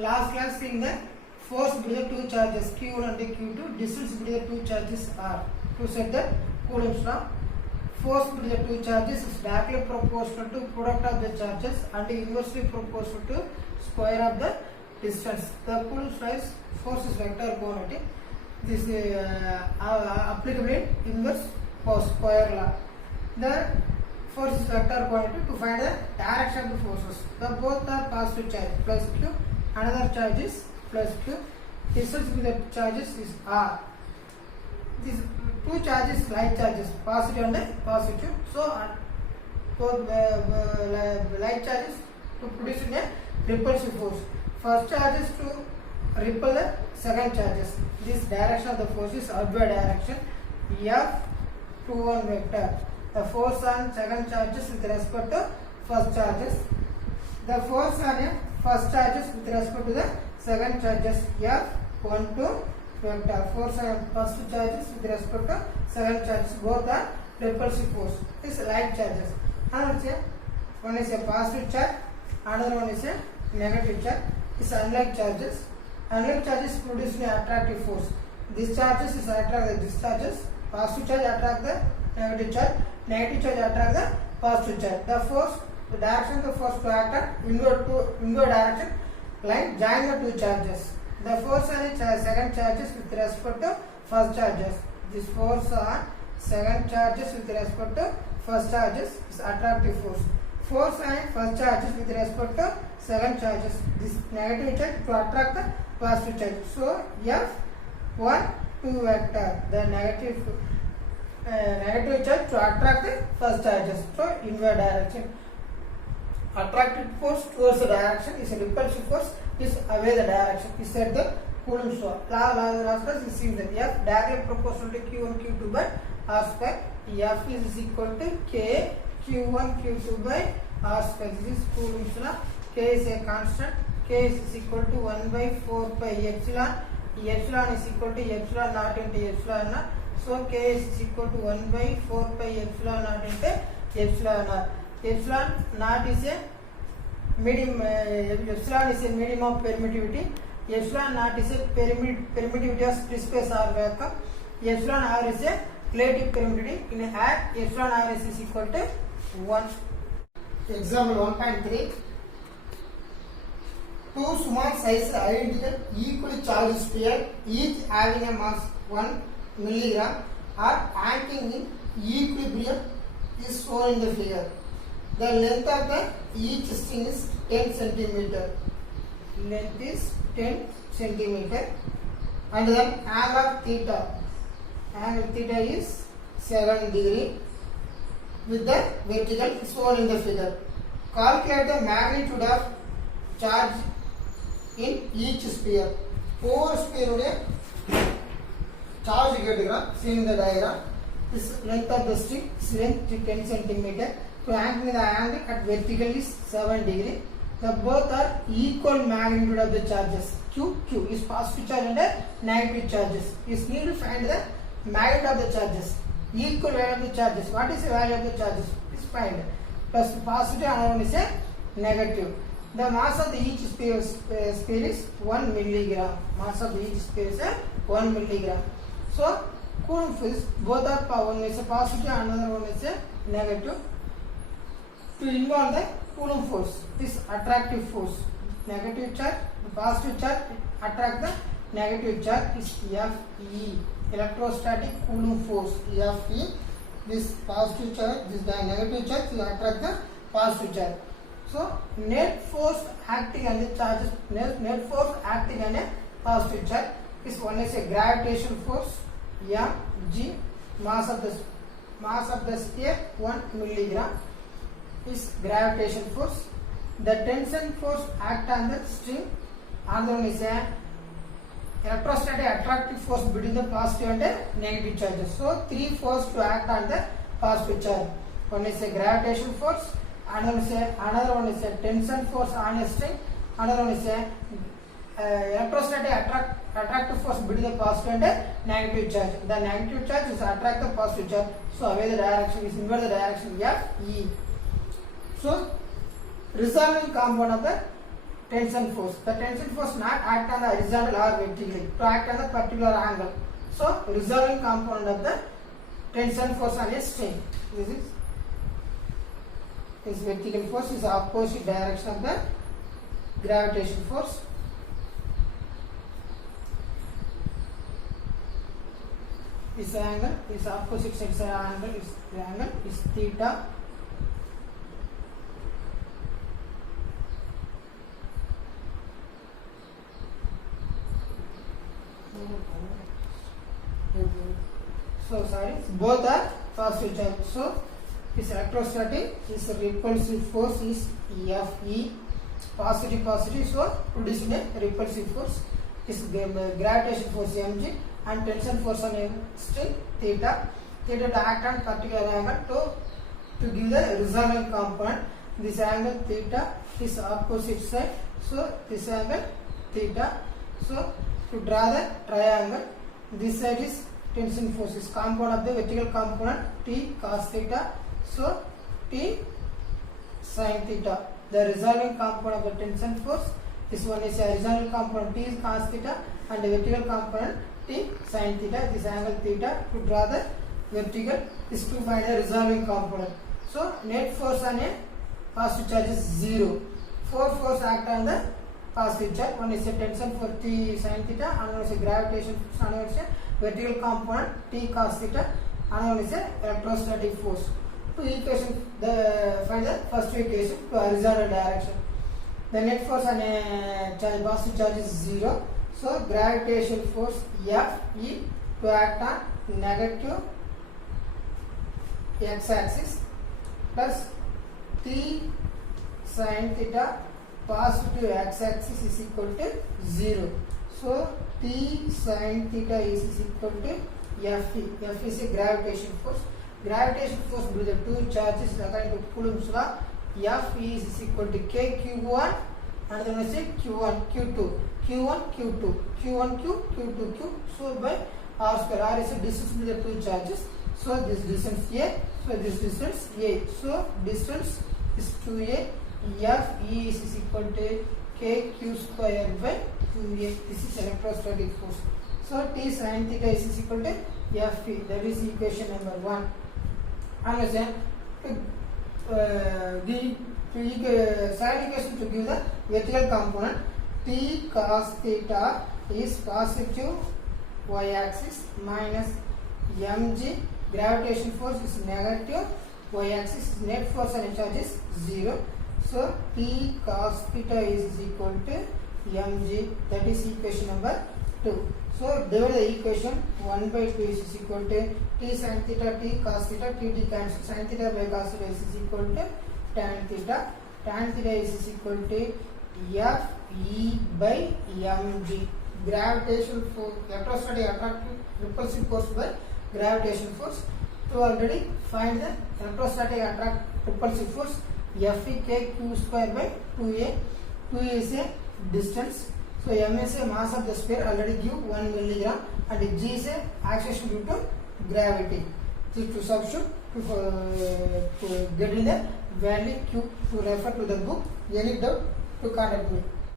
last class seeing the force between the two charges Q1 and Q2, distance between the two charges R. To set the Coulomb's law, force between the two charges is directly proportional to product of the charges and inversely proportional to square of the distance. The Coulomb's law is force is vector quantity. This is applicable in inverse force square law. The force is vector quantity. To find the direction of the forces, the both are positive charge plus Q, another charge is plus Q. Distance between the charges is R. These two charges like charges, positive and positive. So both like charges to produce in a repulsive force. First charge is to repel the second charges. This direction of the force is upward direction. F21 vector. The force on second charges with respect to first charges. The force on first charges with respect to the second charges. F12 vector. Force on first charges with respect to second charges. Both are repulsive force. This is like charges. One is a positive charge, another one is a negative charge. It's unlike charges. Unlike charges produce an attractive force. These charges is attract the discharges. Positive charge attract the negative charge. Negative charge attract the positive charge. The force, the direction of the force to act inward direction line join the two charges. The force on second charges with respect to first charges. This force on second charges with respect to first charges is attractive force. Force on first charges with respect to second charges. This negative charge to attract the positive charge. So F12 vector. The negative charge to attract the first charges. So inward direction. Attractive force towards the direction is a repulsive force is away the direction. Is said the Coulomb's law. Last class is seen that F directly proportional to Q1 Q2 by R square. F is equal to K Q1 Q2 by R square. This is Coulomb's law. K is a constant. K is equal to 1 by 4 pi epsilon. Epsilon is equal to epsilon naught into epsilon naught. So K is equal to 1 by 4 pi epsilon naught into epsilon naught. Epsilon naught is a medium. Epsilon is a medium of permittivity. Epsilon naught is a permittivity of free space or vacuum. Epsilon r is a relative permittivity. In air, epsilon r is equal to 1. Example 1.3. Two small sized identical equally charged sphere, each having a mass 1 milligram, are acting in equilibrium is shown in the figure. The length of the each string is 10 centimeter. Length is 10 centimeter. And then angle of theta. Angle theta is 7 degree with the vertical shown in the figure. Calculate the magnitude of charge in each sphere. Over sphere charge seen in the diagram. This length of the string is length 10 centimeter. To angle the angle at vertical is 7 degree. The both are equal magnitude of the charges. Q is positive charge and negative charges. Is need to find the magnitude of the charges. Equal value of the charges. What is the value of the charges? Is find. Plus positive and one is a negative. The mass of the each sphere is 1 milligram. Mass of the each sphere is 1 milligram. So Coulomb force both are power. One is a positive, another one is a negative. To involve the Coulomb force, this attractive force, negative charge, the positive charge attract the negative charge is Fe. Electrostatic Coulomb force Fe. This positive charge, this the negative charge will attract the positive charge. So net force acting on the charges, net force acting on a positive charge. This one is a gravitational force Mg. Mass of the sphere 1 milligram. Is gravitation force. The tension force act on the string. Another one is a electrostatic attractive force between the positive and the negative charges. So three force to act on the positive charge. One is a gravitation force. Another one is a tension force on a string. Another one is a electrostatic attractive force between the positive and the negative charge. The negative charge is attract the positive charge. So away the direction is invert the direction Fe. So resolving compound of the tension force. The tension force not act on the horizontal or vertically, to act on the particular angle. So resolving component of the tension force on a string. This vertical force is opposite direction of the gravitation force. This angle is opposite side angle is the angle is theta. So sorry, both are positive charge. So this electrostatic, this repulsive force is Fe, positive positive, so producing a repulsive force. This gravitation force mg and tension force on a string theta. Theta to act on particular angle to give the resultant component. This angle theta is opposite side, so this angle theta. So to draw the triangle, this side is tension force is component of the vertical component T cos theta, so T sin theta. The resulting component of the tension force, this one is a horizontal component T cos theta and the vertical component T sin theta. This angle theta. To draw the vertical is to find a resolving component. So net force on a positive charge is 0. 4 force act on the positive charge. One is a tension for T sin theta, another is a gravitation force, another is a vertical component T cos theta, another is a electrostatic force. To equation, find the first equation to horizontal direction. The net force on a charge, positive charge is 0. So gravitation force Fe to act on negative x-axis plus T sin theta positive x-axis is equal to 0. So T sin theta is equal to Fe. F is a gravitation force. Gravitation force with the two charges according to Coulomb's law. F is equal to K(Q1) and then we say Q1 Q2, Q1 Q2, Q1 Q, Q2 Q. So by R square. R is a distance between the two charges. So this distance A. So this distance A. So distance is 2A. Fe is equal to Kq square by 2A. This is electrostatic force. So T sin theta is equal to Fe. That is equation number 1. Understand? The side equation to give the vertical component T cos theta is positive y-axis minus mg. Gravitation force is negative y-axis. Net force on a charge is 0. So T cos theta is equal to mg. That is equation number 2. So divide the equation 1 by 2 is equal to T sin theta, T cos theta, T cancel. Sin theta by cos theta is equal to tan theta. Tan theta is equal to Fe by mg. Gravitation force, electrostatic attractive repulsive force by gravitation force. To already find the electrostatic attractive repulsive force. Fe Kq square by 2A. 2A is a distance. So m is a mass of the sphere, already give 1 milligram, and g is a acceleration due to gravity. So to substitute to get in the value q, to refer to the book. Any doubt to contact me.